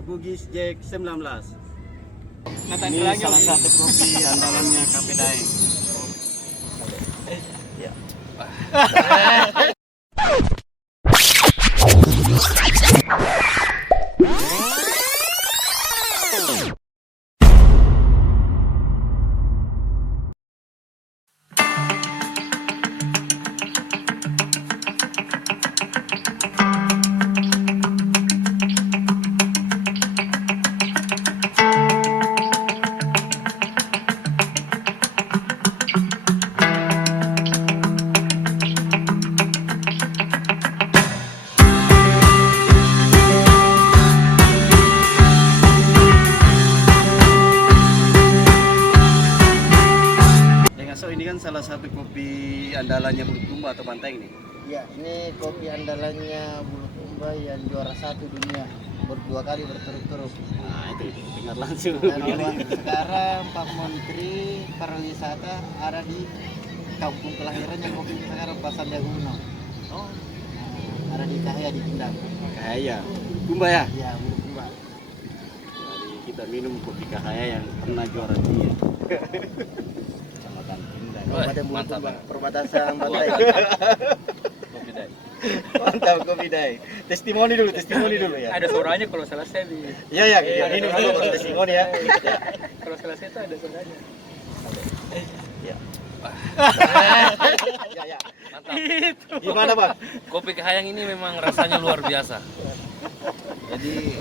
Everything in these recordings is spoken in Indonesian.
The Bugis Jack 19. Nathan Ini Kelangi. salah satu kopi andalannya Cafe Daeng. Ya. So ini kan salah satu kopi andalannya Bulukumba atau Banteng nih. Ya, ini kopi andalannya Bulukumba yang juara 1 dunia berdua kali berturut-turut. Nah itu dengar langsung. Sekarang Pak Menteri Pariwisata ada di kampung kelahirannya kopi sekarang Pak Sandiaga Uno. Oh, Ada di Cahaya di Kendal. Kahaya. Bulukumba ya. Ya, Bulukumba. Jadi kita minum kopi Kahaya yang pernah juara dunia. Kecamatan Kendal. Kabupaten Bulukumba, perbatasan Bantai. Kopi Daeng. Mantap kopi Daeng. Testimoni dulu ya. Ada suaranya kalau selesai di. Iya ya, kita minum dulu baru testimoni ya. Kalau selesai itu ada suaranya. Ya. Ya. Mantap. Gimana Bang? Kopi Kahayang ini memang rasanya luar biasa. Jadi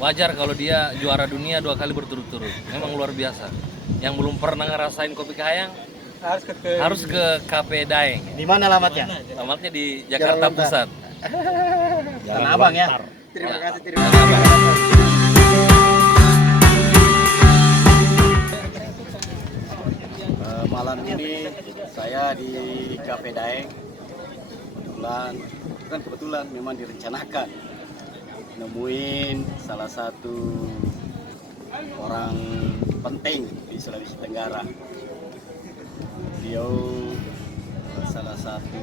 wajar kalau dia juara dunia 2 kali berturut-turut. Memang luar biasa. Yang belum pernah ngerasain kopi Kahayang harus ke Cafe Daeng. Di mana alamatnya? Alamatnya di Jakarta Lontar. Pusat. Tanah Abang ya. Terima Ya. kasih, terima kasih. Malam ini saya di Cafe Daeng. Kebetulan memang direncanakan nemuin salah satu orang penting di Sulawesi Tenggara. Beliau salah satu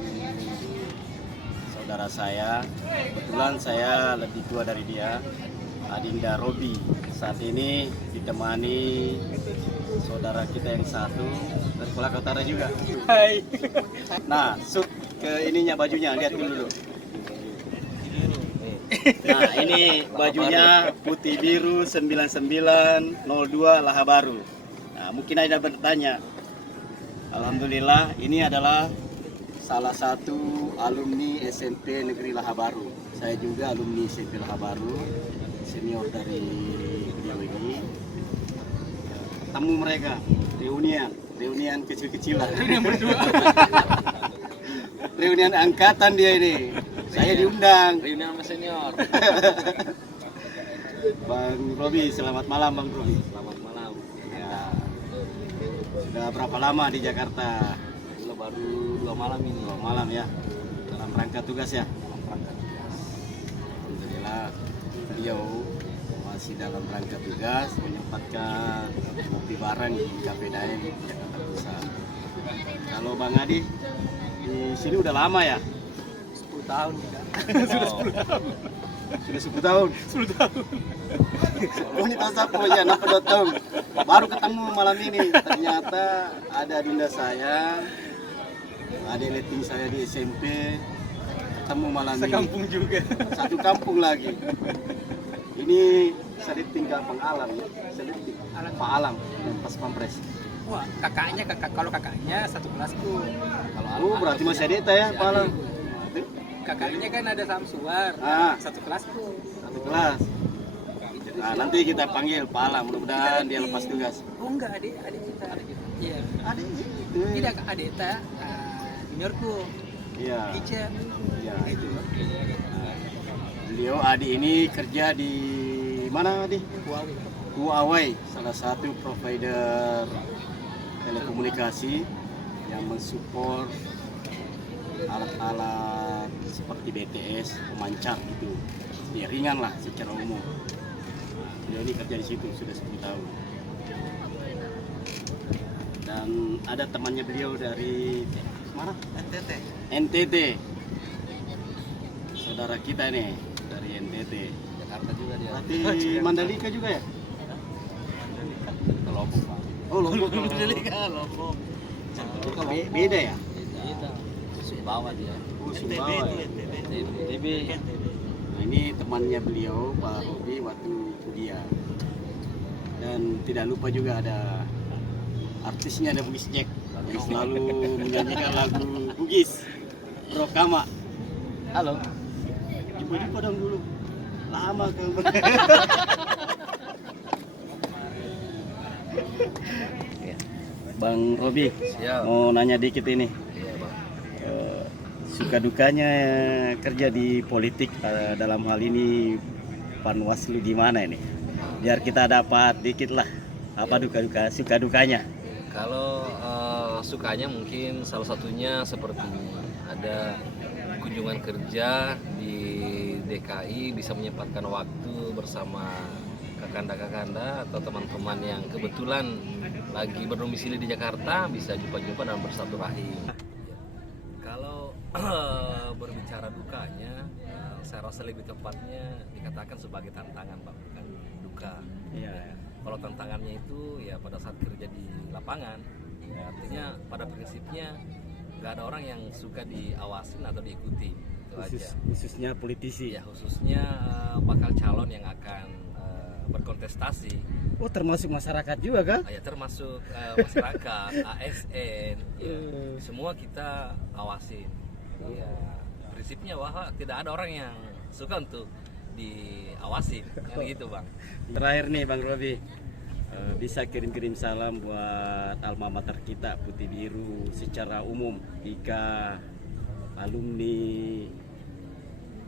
saudara saya. Kebetulan saya lebih tua dari dia, Adinda Robi. Saat ini ditemani saudara kita yang satu dari Kolaka Utara juga. Hai. Nah, shoot ke ininya bajunya, lihat dulu. Nah, ini bajunya putih biru 9902 Laha Baru. Nah, mungkin ada bertanya. Alhamdulillah, ini adalah salah satu alumni SMP Negeri Laha Baru. Saya juga alumni SMP Laha Baru, senior dari beliau ini. Ketemu mereka, reunian kecil-kecilan. Reunian angkatan dia ini. Saya diundang. Reunian sama senior. Bang Robi, selamat malam Bang Robi. Selamat malam. Ya. Sudah berapa lama di Jakarta? Gila, baru 2 malam ini. 2 malam ya. Dalam rangka tugas ya. Alhamdulillah beliau masih dalam rangka tugas menyempatkan kopi bareng di Cafe Daeng Jakarta Pusat. Kalau Bang Adi di sini udah lama ya? 10 tahun ya. Sudah 10 tahun. 10 tahun. Oh, ini tas apa ya? Napa datang? Baru ketemu malam ini. Ternyata ada dinda saya, ada letting saya di SMP. Ketemu malam ini. Sekampung juga. Satu kampung lagi. Ini seliting Gampang Alam ya. Seliting Pak Alam dan Pas Pampres. Wah, kalau kakaknya satu kelasku. Kalau berarti masih ada ya Pak Alam. Kakaknya kan ada Samsuar. Ah. Satu kelasku. Satu kelas. Nah, nanti kita panggil Pak Alam, mudah-mudahan dia lepas tugas. Oh enggak, adik kita. Iya. Ada itu. Tidak kak adik ta, juniorku. Iya. Ica. Ya itu. Nah, beliau Adi ini kerja di mana Adi? Huawei, salah satu provider telekomunikasi yang mensupport alat-alat seperti BTS, pemancar gitu. Ya ringan lah secara umum. Nah, beliau ini kerja di situ sudah 10 tahun. Dan ada temannya beliau dari mana? NTT. Saudara kita nih dari NTT. Jakarta juga dia. Berarti Mandalika juga ya? Ke Lombok Pak. Oh, Lombok. Mandalika, Lombok. Beda ya? Beda. Sumbawa dia. Oh, Sumbawa. TB. Nah, ini temannya beliau, Pak Robi, waktu kuliah. Dan tidak lupa juga ada artisnya, ada Bugis Jack yang selalu menyanyikan lagu Bugis Rokama. Halo. Jumpa dong dulu. Lama kan. Bang Robi, Siap. mau nanya dikit ini. Iya, Bang. Suka dukanya kerja di politik, dalam hal ini Panwaslu gimana ini? Biar kita dapat dikit lah apa suka dukanya. Kalau sukanya mungkin salah satunya seperti ada kunjungan kerja di DKI, bisa menyempatkan waktu bersama kakanda-kakanda atau teman-teman yang kebetulan lagi berdomisili di Jakarta, bisa jumpa-jumpa dan bersilaturahim. Kalau berbicara dukanya, saya rasa lebih tepatnya dikatakan sebagai tantangan, Pak, bukan duka. Iya. Kalau tantangannya itu ya pada saat kerja di lapangan, ya artinya pada prinsipnya nggak ada orang yang suka diawasin atau diikuti, itu aja. Khususnya politisi. Ya khususnya bakal calon yang akan berkontestasi. Oh, termasuk masyarakat juga kan? Ya termasuk masyarakat, ASN, ya, semua kita awasin. Ya, prinsipnya bahwa tidak ada orang yang suka untuk diawasin, kan gitu, Bang. Terakhir nih Bang Robi, bisa kirim-kirim salam buat alma mater kita Putih Biru secara umum, jika alumni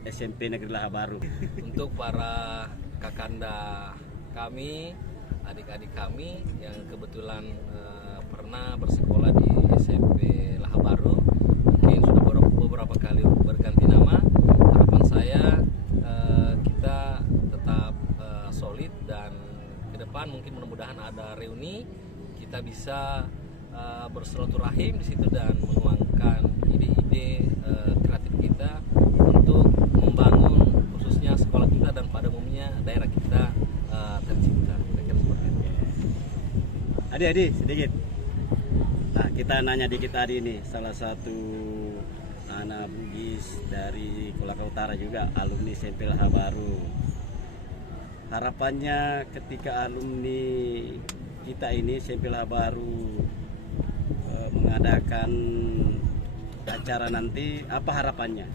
SMP Negeri Laha Baru. Untuk para kakanda kami, adik-adik kami yang kebetulan pernah bersekolah di SMP Laha Baru, mungkin sudah beberapa kali berganti nama. Harapan saya kita tetap solid, dan ke depan mungkin mudah-mudahan ada reuni, kita bisa bersilaturahim di situ dan menuangkan ide-ide kreatif kita untuk membangun khususnya sekolah kita dan pada umumnya daerah kita tercinta. Kira-kira seperti itu. Adik sedikit. Nah, kita nanya dikit tadi nih, salah satu anak Bugis dari Kolaka Utara juga, alumni SMP Laha Baru. Harapannya ketika alumni kita ini SMP Laha Baru mengadakan acara nanti, apa harapannya?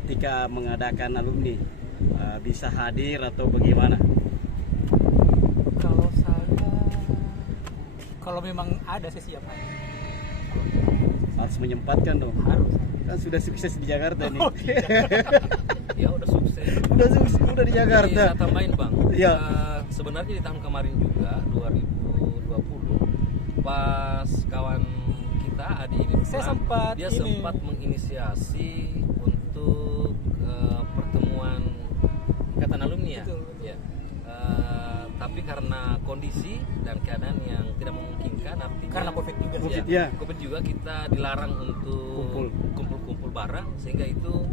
Ketika mengadakan alumni, bisa hadir atau bagaimana? Kalau saya, kalau memang ada saya siap. Harus menyempatkan dong. Harus. Kan sudah sukses di Jakarta nih. Ya udah sukses. udah di Jakarta. Saya tambahin, Bang. Iya. Sebenarnya di tahun kemarin juga 2020 pas kawan kita Adi ini pulang, dia sempat menginisiasi untuk pertemuan ikatan alumni ya. Betul. Ya. Tapi karena kondisi dan keadaan yang tidak memungkinkan, artinya Karena COVID juga. Ya. COVID juga, kita dilarang untuk kumpul-kumpul bareng, sehingga itu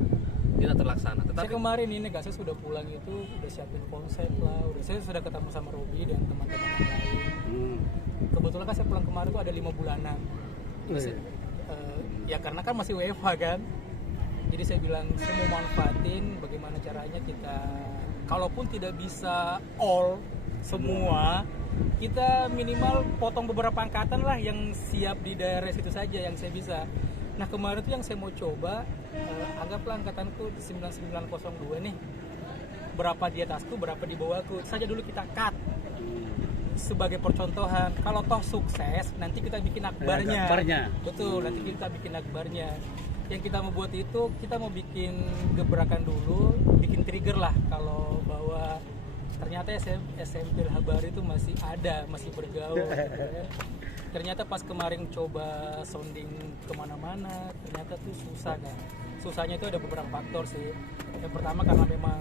tidak terlaksana. Saya Tetapi kemarin ini saya sudah pulang itu udah siapin konsep lah, saya sudah ketemu sama Robi dan teman-teman yang lain. Kebetulan kan saya pulang kemarin tuh ada 5 bulanan. Terus, ya karena kan masih WFH kan, jadi saya bilang saya mau manfaatin bagaimana caranya kita, kalaupun tidak bisa all semua, kita minimal potong beberapa angkatan lah yang siap di daerah situ saja yang saya bisa. Nah kemarin tuh yang saya mau coba, anggaplah angkatanku 9902 nih, berapa di atasku, berapa di bawahku, saja dulu kita cut sebagai percontohan. Kalau toh sukses, nanti kita bikin akbarnya. Betul, nanti kita bikin akbarnya. Yang kita mau buat itu, kita mau bikin gebrakan dulu, bikin trigger lah, kalau bahwa ternyata SMP Laha Baru itu masih ada, masih bergaul gitu ya. Ternyata pas kemarin coba sounding kemana-mana, ternyata tuh susah kan. Susahnya itu ada beberapa faktor sih. Yang pertama karena memang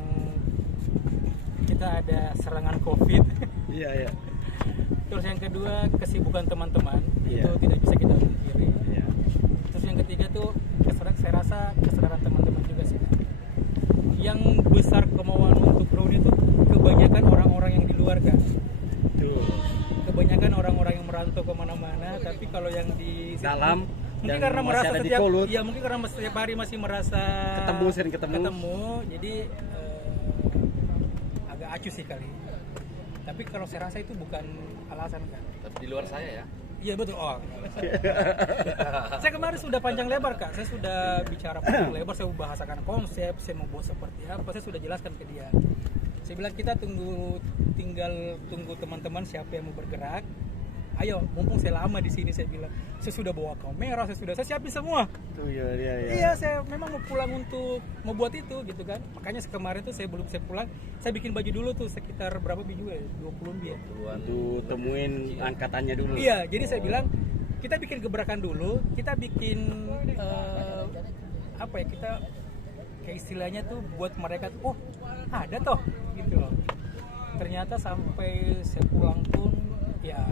kita ada serangan COVID. Iya. Terus yang kedua kesibukan teman-teman, Iya. itu tidak bisa kita pungkiri. Iya. Terus yang ketiga tuh saya rasa kesadaran teman-teman juga sih. Yang besar kemauan untuk untuk reuni itu kebanyakan orang-orang yang di luar kan. Tuh. Kebanyakan orang-orang yang merantau kemana-mana, tapi kalau yang di Dalam mungkin yang karena masih merasa ada di setiap Kolut. ya mungkin karena setiap hari masih merasa Sering ketemu. jadi agak acuh sih kali. Tapi kalau saya rasa itu bukan alasan kan. Tapi di luar saya ya. Iya betul. Oh. Saya kemarin sudah panjang lebar Kak. Saya sudah bicara panjang lebar, saya bahasakan konsep, saya mau buat seperti apa, saya sudah jelaskan ke dia. Saya bilang kita tinggal tunggu teman-teman siapa yang mau bergerak. Ayo, mumpung saya lama di sini, saya bilang saya sudah bawa kamera, saya siapin semua. Tuh ya. Iya, saya memang mau pulang untuk mau buat itu gitu kan. Makanya kemarin tuh saya belum saya pulang, saya bikin baju dulu tuh sekitar berapa biju ya? 20-an ya. Tuh temuin angkatannya dulu. Iya, jadi saya bilang kita bikin gebrakan dulu, kita bikin apa ya, kita kayak istilahnya tuh buat mereka tuh, oh ada toh gitu loh. Ternyata sampai saya pulang pun ya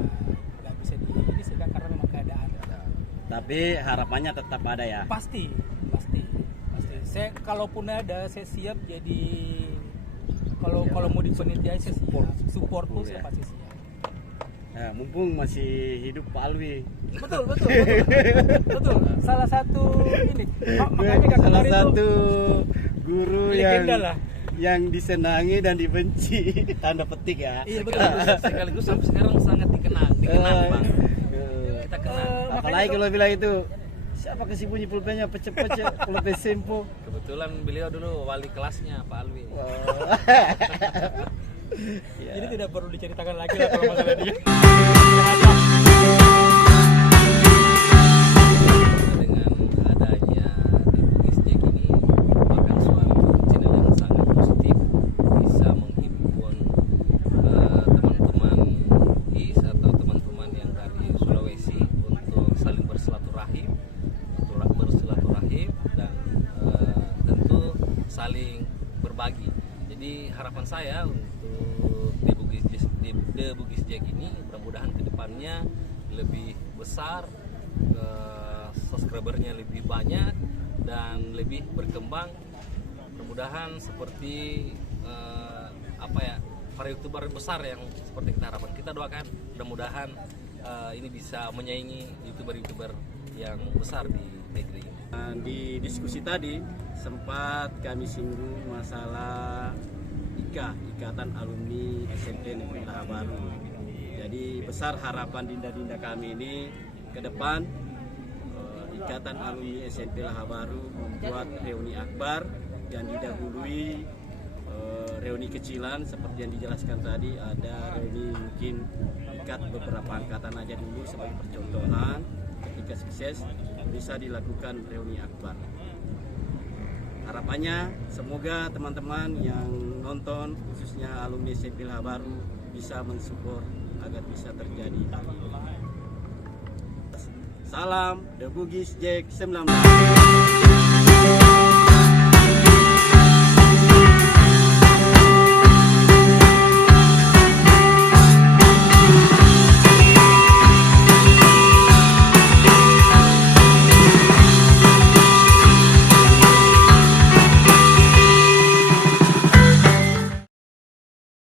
nggak bisa ini sih Kak, karena memang keadaan. Tapi harapannya tetap ada ya. Pasti. Saya kalaupun ada, saya siap jadi kalau mau dipenitia saya siap. Support pun saya pasti siap. Nah, mumpung masih hidup Pak Alwi. Betul. Salah satu ini makanya Kak, salah kemarin tuh satu guru legenda lah. yang disenangi dan dibenci tanda petik ya. Iya betul. Sekaligus sampai sekarang sangat dikenang Bang. Kita kenal. Apalagi kalau bilang itu siapa kasih bunyi pulpennya pecah-pecah pulpen sempo. Kebetulan beliau dulu wali kelasnya Pak Alwi. Jadi tidak perlu diceritakan lagi lah kalau masalah dia. Dengan adanya Debugis Jack ini merupakan suatu channel yang sangat positif, bisa menghimpun teman-teman IS atau teman-teman yang dari Sulawesi untuk saling bersilaturahim dan tentu saling berbagi. Jadi harapan saya untuk The Bugis Jack ini mudah-mudahan kedepannya lebih besar, subscribernya lebih banyak dan lebih berkembang. Mudah-mudahan seperti para youtuber besar yang seperti kita harapkan. Kita doakan mudah-mudahan ini bisa menyaingi youtuber-youtuber yang besar di negeri ini. Di diskusi tadi sempat kami singgung masalah Ikatan Alumni SMP Negeri Laha Baru. Jadi besar harapan dinda-dinda kami ini ke depan Ikatan Alumni SMP Laha Baru membuat reuni akbar yang didahului reuni kecilan seperti yang dijelaskan tadi. Ada reuni mungkin ikat beberapa angkatan aja dulu sebagai percontohan. Ketika sukses bisa dilakukan reuni akbar. Harapannya semoga teman-teman yang nonton khususnya alumni SMP Laha Baru bisa mensupport agar bisa terjadi hal ini. Salam The Bugis Jack 19.